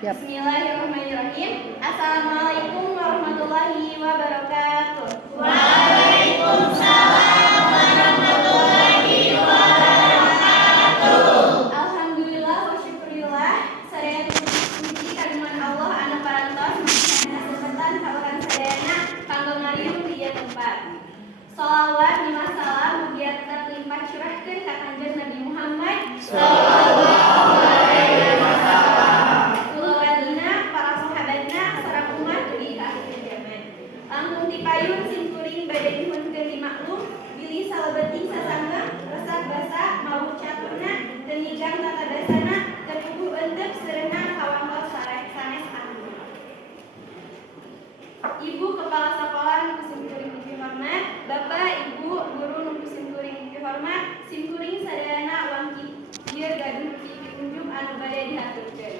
Yap. Bismillahirrahmanirrahim. Assalamualaikum warahmatullahi wabarakatuh. Waalaikumsalam warahmatullahi wabarakatuh. Alhamdulillah wa syukurillah. Sadaya puji kagungan Allah anu parantos masakan kesempatan kaluran sadayana kanggo ngariung di ieu tempat. Shalawat lima salam mugia tetap limpah curahkeun ka Kanjeng Nabi Muhammad sallallahu alaihi wasallam. Kulawadina para sahabatna sareng umat dugi ka akhir zaman. Langkung ti payun sim kuring bade dihunkeun di maklum bilih salebeuting sasangga resep basa mau caturna teu nigang tata dasana teu puguh eunteuk seureuna kawangkot sanes ahli. Ibu kepala sekolah nu simkuring dihormat, Bapak Ibu guru nu simkuring dihormat, simkuring sadayana wangki ieu gaduh ti unjuk anu bade dihaturkeun.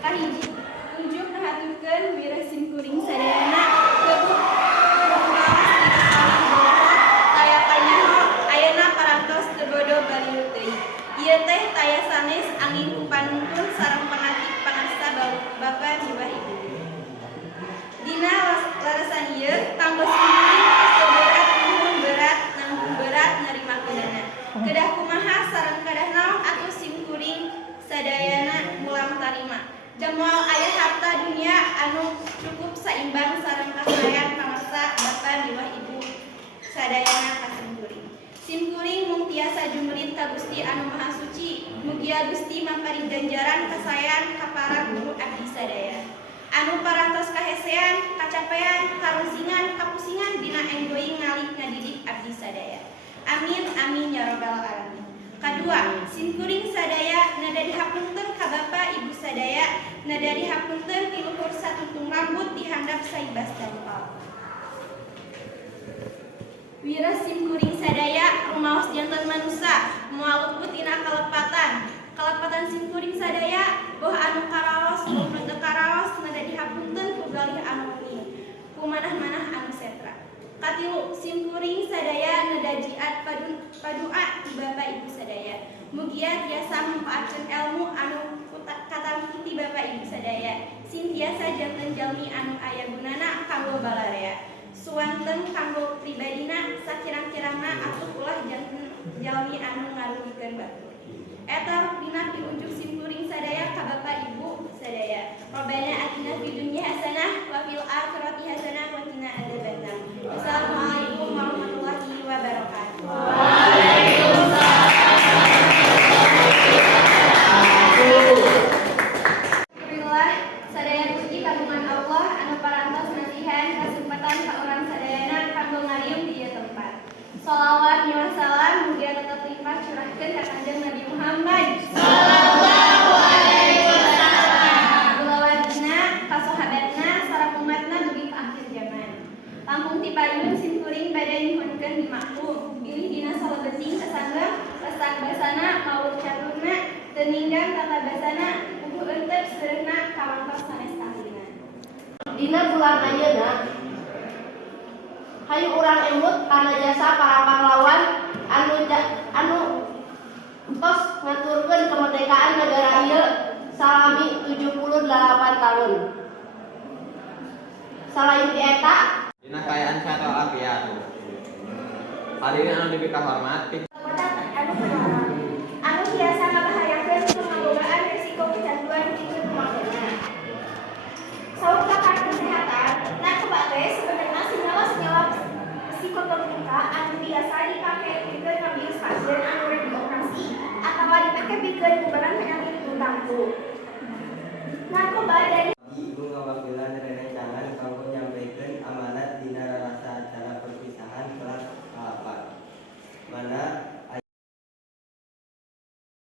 Kahiji, unjuk ngahaturkeun wira simkuring sadayana kebuh tayakannya ayeuna parantos teu bodo balieu teuing. Ieu teh taya sanes angin ku panuntun sareng pangatik pangasta Bapak miwah Ibu. Dina laresan ieu kanggo simkuring teu berat nuhun berat nanggung berat narimakeunana. Kedah kumaha sareng kedah naon atuh simkuring sadayana mulang tarima. Da moal aya harta dunia anu cukup saimbang sareng kasayan pamaksa Bapak miwah Ibu sadayana ka simkuring. Simkuring mung tiasa jumeulit ka Gusti anu Maha Suci, mugia Gusti maparing ganjaran kasayan ka para guru abdi sadaya. Anu parantos kahesean, kacapean, karungsingan, kapusingan dina enggoing ngalik ngadidik abdi sadaya. Amin amin ya rabbal alamin. Kadua, simkuring sadaya nada dihapunten ka Bapak Ibu sadaya, nada dihapunten ti luhur satutung rambut di handap saibas dampal. Wira simkuring sadaya rumaos janten manusa, moal luput tina kalepatan. Kalepatan simkuring sadaya boh anu karaos maupun teu karaos nada dihapunten ku galih anu wengi, ku manah-manah anu setra. Katilu, simkuring sadaya nada jiat padua ti Bapak Ibu sadaya. Mugia tiasa mampaatkeun ilmu anu katampi ti Bapak Ibu sadaya. Sin tiasa janten jalmi anu aya gunana kanggo balarea. Suwanten kanggo pribadina sakirang-kirangna atuh ulah janten jalmi anu ngarugikeun batur. Eta dina piunjuk simkuring sadaya ka Bapak Ibu sadaya. Rabbana atina fid dunya hasanah wa fil akhirati hasanah wa qina adzabannar. Wassalamualaikum warahmatullahi wabarakatuh. Alhamdulillah sadaya puji kagungan Allah anu parantos nasihan kasempatan ka urang sadayana kanggo ngariung di ieu tempat. Shalawat wa salam mugia tetep limpah curahkeun ka Kanjeng Nabi Muhammad sallallahu alaihi wasallam. Kulawadina ka sahabatna sareng umatna dugi ka akhir zaman. Lampung ti payun simkuring bade nyuhunkeun di maklum bilih dina salebeuting sasangga restak basana maur caturna teu ninggang tata basana puguh eunteuk seureuna kawangkos sanes tahlina. Dina bulan ayeuna hayu urang emut kana jasa para pahlawan anu entos ngaturkeun kemerdekaan negara ieu salami 78 tahun. Salain ti eta dina kaayaan sehat walafiat. Hadirin anu diberi hormat, Anu biasa ngabahayakeun penganggogaan risiko kecanduan pikeun kumaha. Saur pakar kesehatan, narkoba teh sebenarnya senyawa psikotonika anu biasa dipake pikeun ngabius pasien anu rek dioperasi atawa dipake pikeun ngubaran penyakit tertentu.